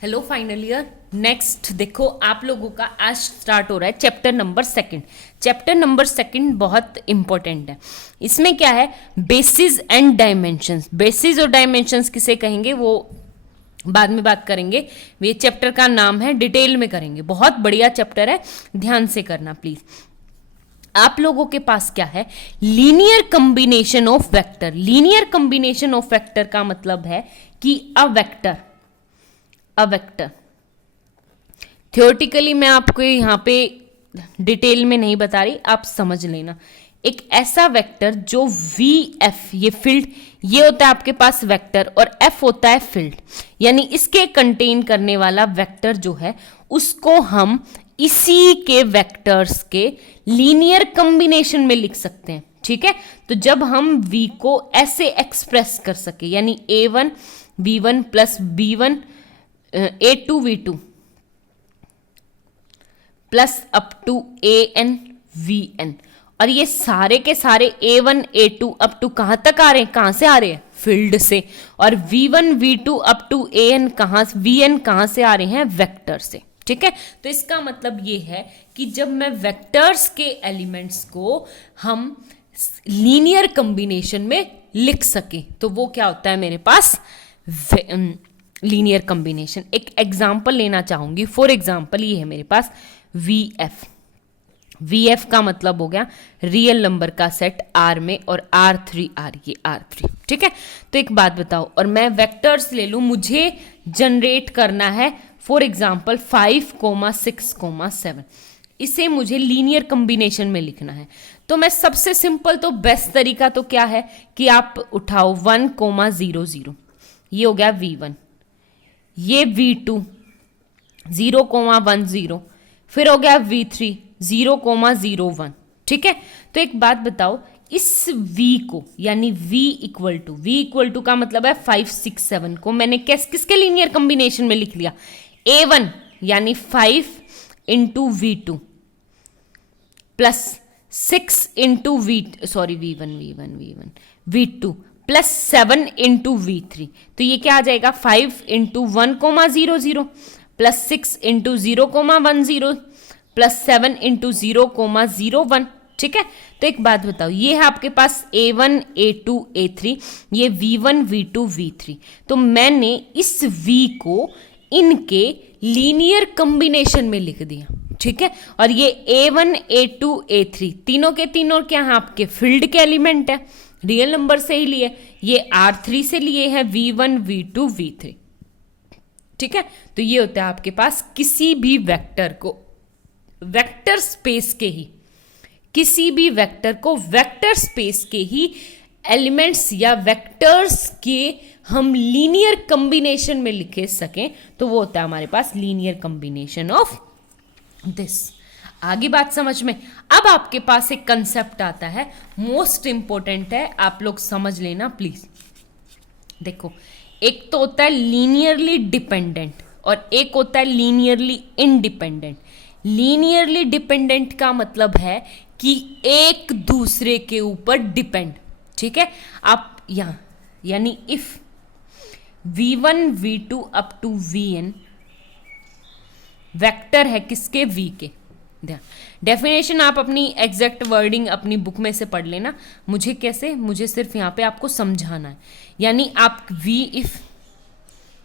Hello final year. Next देखो, आप लोगों का आज स्टार्ट हो रहा है chapter number second. Chapter number second बहुत इंपॉर्टेंट है। इसमें क्या है, बेसिस एंड डायमेंशंस। बेसिस और डायमेंशंस किसे कहेंगे वो बाद में बात करेंगे। ये चैप्टर का नाम है, डिटेल में करेंगे। बहुत बढ़िया चैप्टर है, ध्यान से करना प्लीज। आप लोगों के पास क्या है, linear combination of vector. Linear combination of vector का मतलब है कि अ वेक्टर थियोरेटिकली मैं आपको यहाँ पे डिटेल में नहीं बता रही, आप समझ लेना। एक ऐसा वेक्टर जो वी एफ, ये फील्ड, ये होता है आपके पास वेक्टर, और एफ होता है फील्ड, यानी इसके कंटेन करने वाला वेक्टर जो है उसको हम इसी के वेक्टर्स के लीनियर कॉम्बिनेशन में लिख सकते हैं। ठीक है, तो जब हम v को ऐसे एक्सप्रेस कर सके, यानी a1 v1 plus b1 a2 v2 plus up to an vn, और ये सारे के सारे a1 a2 अप टू कहां तक आ रहे हैं, कहां से आ रहे हैं, फील्ड से, और v1 v2 up to an vn कहां से आ रहे हैं, वेक्टर से। ठीक है, तो इसका मतलब ये है कि जब मैं वेक्टर्स के एलिमेंट्स को हम लीनियर कॉम्बिनेशन में लिख सके तो वो क्या होता है मेरे पास, लीनियर कॉम्बिनेशन। एक एग्जांपल लेना चाहूंगी। फॉर एग्जांपल ये है मेरे पास वी एफ का मतलब हो गया रियल नंबर का सेट R में, और R3 ये R3। ठीक है, तो एक बात बताओ, और मैं वेक्टर्स ले लूं, मुझे जनरेट करना है फॉर एग्जाम्पल 5, 6, 7। इसे मुझे लीनियर कॉम्बिनेशन में लिखना है। तो मैं सबसे सिंपल तो बेस्ट तरीका तो क्या है कि आप उठाओ 1, 0, 0, ये हो गया v1, ये v2 0, 1, 0, फिर हो गया v3 0, 0, 1। ठीक है, तो एक बात बताओ, इस v को, यानी v इक्वल टू का मतलब है 5, 6, 7 को मैंने किसके लीनियर कॉम्बिनेशन में लिख लिया, a1 यानी 5 into v2 plus 6 into v2 plus 7 into v3। तो ये क्या आ जाएगा, 5 into 1, 0, 0 plus 6 into 0, 1, 0 plus 7 into 0, 0, 1। ठीक है, तो एक बात बताओ, ये है आपके पास a1 a2 a3, ये v1 v2 v3। तो मैंने इस v को इनके लीनियर कॉम्बिनेशन में लिख दिया। ठीक है, और ये a1 a2 a3 तीनों के तीनों क्या है, आपके फील्ड के एलिमेंट है, रियल नंबर से ही लिए, ये R3 से लिए हैं v1 v2 v3। ठीक है, तो ये होता है आपके पास किसी भी वेक्टर को वेक्टर स्पेस के ही, किसी भी वेक्टर को वेक्टर स्पेस के ही एलिमेंट्स या वेक्टर्स के हम लीनियर कॉम्बिनेशन में लिखे सकें तो वो होता है हमारे पास लीनियर कॉम्बिनेशन ऑफ दिस। आगे बात समझ में। अब आपके पास एक कंसेप्ट आता है, मोस्ट इंपॉर्टेंट है, आप लोग समझ लेना प्लीज। देखो, एक तो होता है लीनियरली डिपेंडेंट और एक होता है लीनियरली इंडिपेंडेंट। लीनियरली डिपेंडेंट का मतलब है कि एक दूसरे के ऊपर डिपेंड। ठीक है, आप यहां, यानी if v1 v2 up to vn vector है किसके, v के। डेफिनेशन आप अपनी एग्जैक्ट वर्डिंग अपनी बुक में से पढ़ लेना, मुझे कैसे, मुझे सिर्फ यहाँ पे आपको समझाना है। यानी आप v if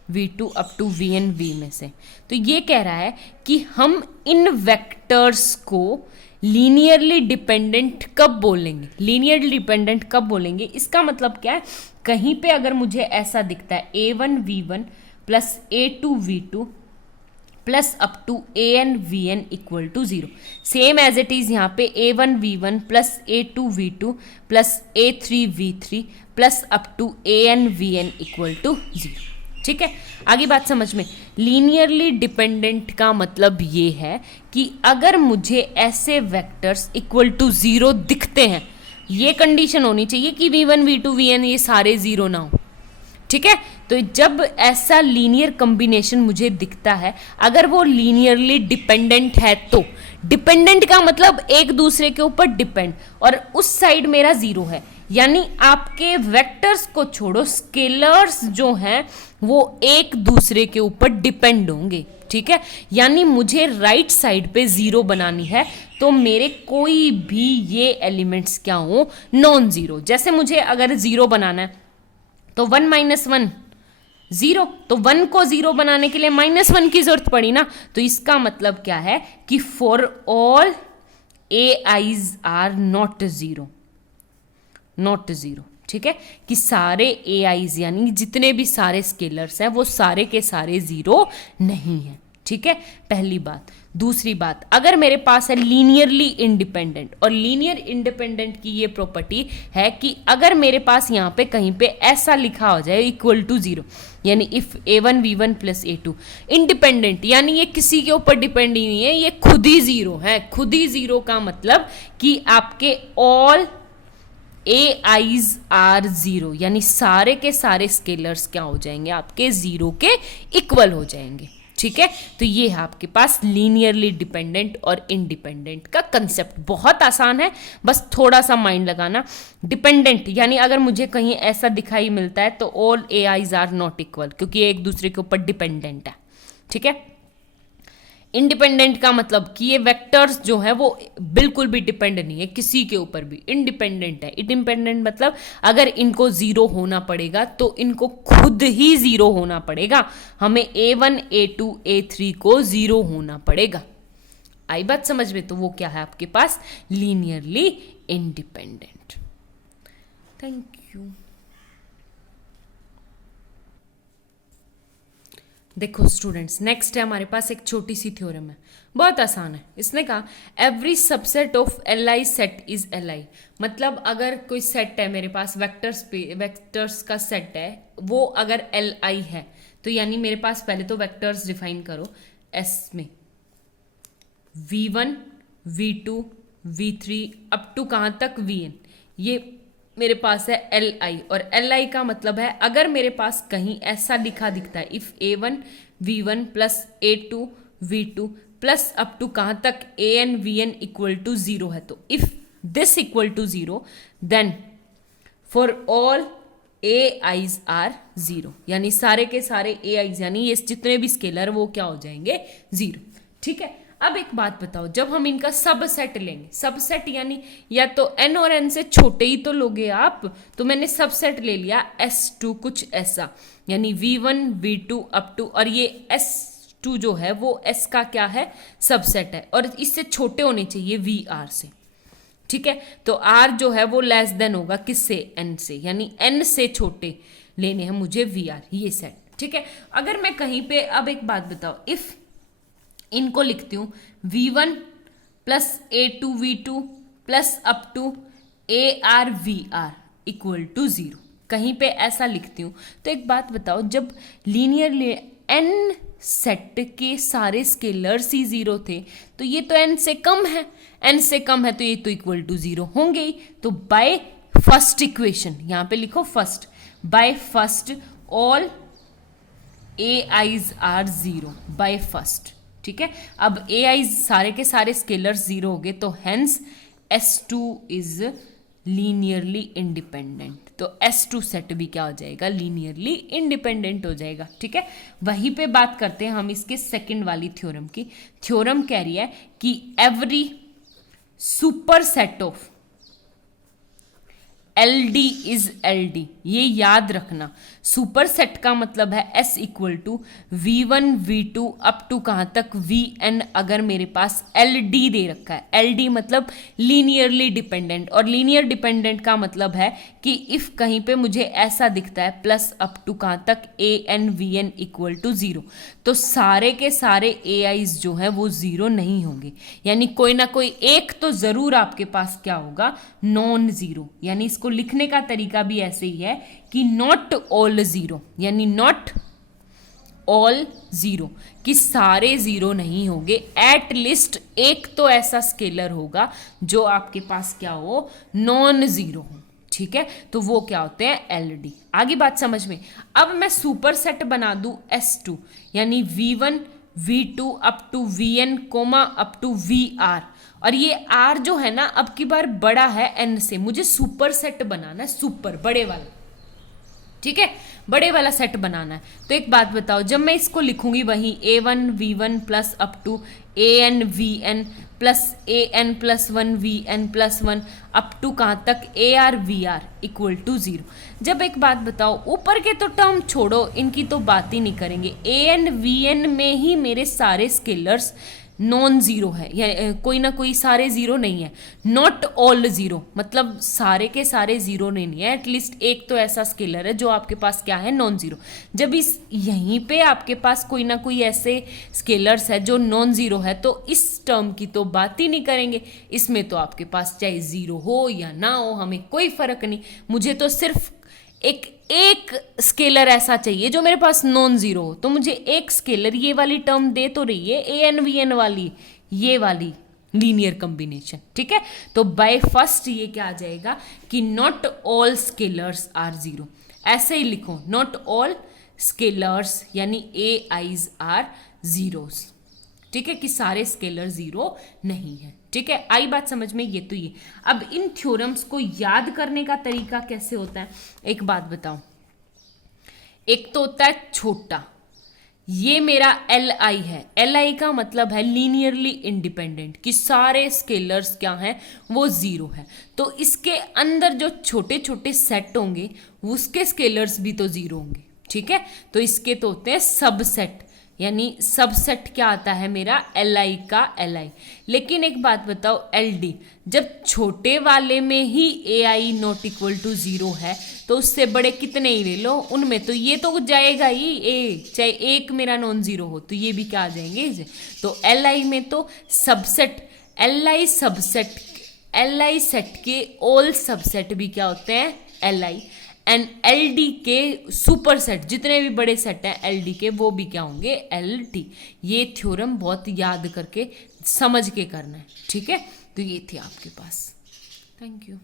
v2 up to vn v में से, तो ये कह रहा है कि हम इन वेक्टर्स को लीनियरली डिपेंडेंट कब बोलेंगे, लीनियरली डिपेंडेंट कब बोलेंगे, इसका मतलब क्या है, कहीं पे अगर मुझे ऐसा दिखता है a1 v1 plus a2 v2 plus up to an vn equal to 0, same as it is यहाँ पे a1 v1 plus a2 v2 plus a3 v3 plus up to an vn equal to 0। ठीक है, आगे बात समझ में। Linearly dependent का मतलब ये है कि अगर मुझे ऐसे वेक्टर्स इक्वल टू 0 दिखते हैं, ये कंडीशन होनी चाहिए कि v1 v2 vn ये सारे 0 ना हो। ठीक है, तो जब ऐसा लीनियर कॉम्बिनेशन मुझे दिखता है, अगर वो लीनियरली डिपेंडेंट है, तो डिपेंडेंट का मतलब एक दूसरे के ऊपर डिपेंड, और उस साइड मेरा 0 है, यानी आपके वेक्टर्स को छोड़ो, स्केलर्स जो हैं वो एक दूसरे के ऊपर डिपेंड होंगे, ठीक है। यानी मुझे राइट साइड पे 0 बनानी है तो मेरे कोई भी ये एलिमेंट्स क्या हो, नॉन जीरो। जैसे मुझे अगर 0 बनाना है तो 1 - 1 0, तो 1 को 0 बनाने के लिए -1 की जरूरत पड़ी ना। तो इसका मतलब क्या है कि for all AIs are not zero, ठीक है, कि सारे AIs यानी जितने भी सारे स्केलर्स हैं वो सारे के सारे 0 नहीं हैं, ठीक है, पहली बात। दूसरी बात, अगर मेरे पास है लीनियरली इंडिपेंडेंट, और लीनियर इंडिपेंडेंट की ये प्रॉपर्टी है कि अगर मेरे पास यहाँ पे कहीं पे ऐसा लिखा हो जाए =0, यानी if A1 V1 + A2 independent, यानी ये किसी के ऊपर डिपेंड ही नहीं है, ये खुद ही 0 है। खुद ही 0 का मतलब कि आपके ऑल AIs आर 0, यानी सारे के सारे स्केलर्स क्या हो जाएंगे, आपके 0 के इक्वल हो जाएंगे, ठीक है। तो ये है आपके पास लीनियरली डिपेंडेंट और इंडिपेंडेंट का कंसेप्ट। बहुत आसान है, बस थोड़ा सा माइंड लगाना। डिपेंडेंट यानी अगर मुझे कहीं ऐसा दिखाई मिलता है तो all AIs are not equal, क्योंकि ये एक दूसरे के ऊपर डिपेंडेंट है, ठीक है। इंडिपेंडेंट का मतलब कि ये वेक्टर्स जो है वो बिल्कुल भी डिपेंड नहीं है किसी के ऊपर भी, इंडिपेंडेंट है। इंडिपेंडेंट मतलब अगर इनको 0 होना पड़ेगा तो इनको खुद ही 0 होना पड़ेगा, हमें A1 A2 A3 को 0 होना पड़ेगा। आई बात समझ में? तो वो क्या है आपके पास, लीनियरली इंडिपेंडेंट। Thank you. देखो स्टूडेंट्स, नेक्स्ट है हमारे पास एक छोटी सी थ्योरम है, बहुत आसान है। इसने कहा every subset of LI set is LI, मतलब अगर कोई सेट है मेरे पास, वेक्टर्स का सेट है, वो अगर LI है तो यानी मेरे पास पहले तो वेक्टर्स डिफाइन करो S में V1 V2 V3 up to कहाँ तक Vn, ये मेरे पास है LI, और LI का मतलब है अगर मेरे पास कहीं ऐसा लिखा दिखता है if A1 V1 + A2 V2 plus up to कहाँ तक AN VN = 0 है, तो if this = 0 then for all AIs are 0, यानी सारे के सारे AIs यानी ये जितने भी स्केलर वो क्या हो जाएंगे, 0, ठीक है। अब एक बात बताओ, जब हम इनका सबसेट लेंगे, सबसेट यानी या तो n और n से छोटे ही तो लोगे आप, तो मैंने सबसेट ले लिया S2 कुछ ऐसा, यानी V1 V2 अप टू, और ये S2 जो है वो S का क्या है, सबसेट है, और इससे छोटे होने चाहिए VR से, ठीक है। तो R जो है वो लेस देन होगा किससे, N से, यानी N से छोटे लेने हैं मुझे VR, ये सेट, ठीक है। अगर मैं कहीं पे, अब एक बात बताओ, इफ इनको लिखती हूँ V1 + A2 V2 plus up to AR VR = 0, कहीं पे ऐसा लिखती हूँ, तो एक बात बताओ, जब लीनियरली n सेट के सारे स्केलर्स ही 0 थे तो ये तो n से कम है, n से कम है तो ये तो =0 होंगे ही। तो बाय फर्स्ट इक्वेशन, यहाँ पे लिखो first, by first all AIs are 0 by first, ठीक है। अब AIs सारे के सारे स्केलर्स 0 हो गए, तो hence S2 is linearly independent, तो S2 सेट भी क्या हो जाएगा, लीनियरली इंडिपेंडेंट हो जाएगा, ठीक है। वहीं पे बात करते हैं हम इसके सेकंड वाली थ्योरम की। थ्योरम कह रही है कि every super set of LD is LD, ये याद रखना। सुपर सेट का मतलब है S = V1 V2 up to कहाँ तक VN, अगर मेरे पास LD दे रखा है, LD मतलब लीनियरली डिपेंडेंट, और लीनियर डिपेंडेंट का मतलब है कि इफ कहीं पे मुझे ऐसा दिखता है प्लस अप टू कहाँ तक AN VN = 0, तो सारे के सारे AIs जो है वो 0 नहीं होंगे, यानी कोई ना कोई एक तो जरूर आपके पास क्या होगा, नॉन जीरो। यानी इसको लिखने का तरीका भी ऐसे ही है कि नॉट ऑल 0, यानी नॉट ऑल 0, कि सारे 0 नहीं होंगे, एट लिस्ट एक तो ऐसा स्केलर होगा जो आपके पास क्या हो, नॉन जीरो हो, ठीक है। तो वो क्या होते हैं, LD। आगे बात समझ में। अब मैं सुपर सेट बना दूं S2, यानी V1 V2 up to Vn comma up to VR, और ये R जो है ना अब की बार बड़ा है N से, मुझे सुपर सेट बनाना है, सुपर बड़े वाला, ठीक है, बड़े वाला सेट बनाना है। तो एक बात बताओ, जब मैं इसको लिखूंगी वही A1 V1 plus up to AN VN plus AN plus 1 VN plus 1 up to कहाँ तक AR VR इक्वल टू 0। जब एक बात बताओ, ऊपर के तो टर्म छोड़ो, इनकी तो बात ही नहीं करेंगे, AN VN में ही मेरे सारे स्केलर्स नॉन जीरो है, या कोई ना कोई, सारे जीरो नहीं है, नॉट ऑल जीरो, मतलब सारे के सारे जीरो नहीं है, एटलीस्ट एक तो ऐसा स्केलर है जो आपके पास क्या है, नॉन जीरो। जब इस यहीं पे आपके पास कोई ना कोई ऐसे स्केलर्स है जो नॉन जीरो है, तो इस टर्म की तो बात ही नहीं करेंगे, इसमें तो आपके पास चाहे जीरो हो या ना हो, हमें कोई फर्क नहीं, मुझे तो सिर्फ एक स्केलर ऐसा चाहिए जो मेरे पास नॉन जीरो हो। तो मुझे एक स्केलर, ये वाली टर्म दे तो रही है AN VN वाली, ये वाली लीनियर कॉम्बिनेशन, ठीक है। तो बाय फर्स्ट ये क्या आ जाएगा कि not all scalars are zero, ऐसे ही लिखो, नॉट ऑल स्केलर्स यानी AIs आर जीरोस, ठीक है, कि सारे स्केलर जीरो नहीं है, ठीक है। आई बात समझ में, ये तो ये। अब इन थ्योरम्स को याद करने का तरीका कैसे होता है, एक बात बताओ, एक तो होता है छोटा, ये मेरा Li है, Li का मतलब है लीनियरली इंडिपेंडेंट, कि सारे स्केलर्स क्या हैं, वो जीरो है। तो इसके अंदर जो छोटे छोटे सेट होंगे उसके स्केलर्स भी तो जीरो होंगे, ठीक है। तो इसके तो होते हैं सबसेट, यानी सबसेट क्या आता है मेरा, Li का Li। लेकिन एक बात बताओ, LD जब छोटे वाले में ही AI not equal to zero है, तो उससे बड़े कितने ही ले लो, उनमें तो ये तो जाएगा ही A, चाहे एक मेरा नॉन जीरो हो तो ये भी क्या आ जाएंगे। तो Li में तो subset, Li subset, Li set के ऑल सबसेट भी क्या होते हैं, Li, एंड LD के सुपर सेट, जितने भी बड़े सेट हैं LD के, वो भी क्या होंगे, LT। ये थ्योरम बहुत याद करके समझ के करना है, ठीक है। तो ये थी आपके पास। Thank you.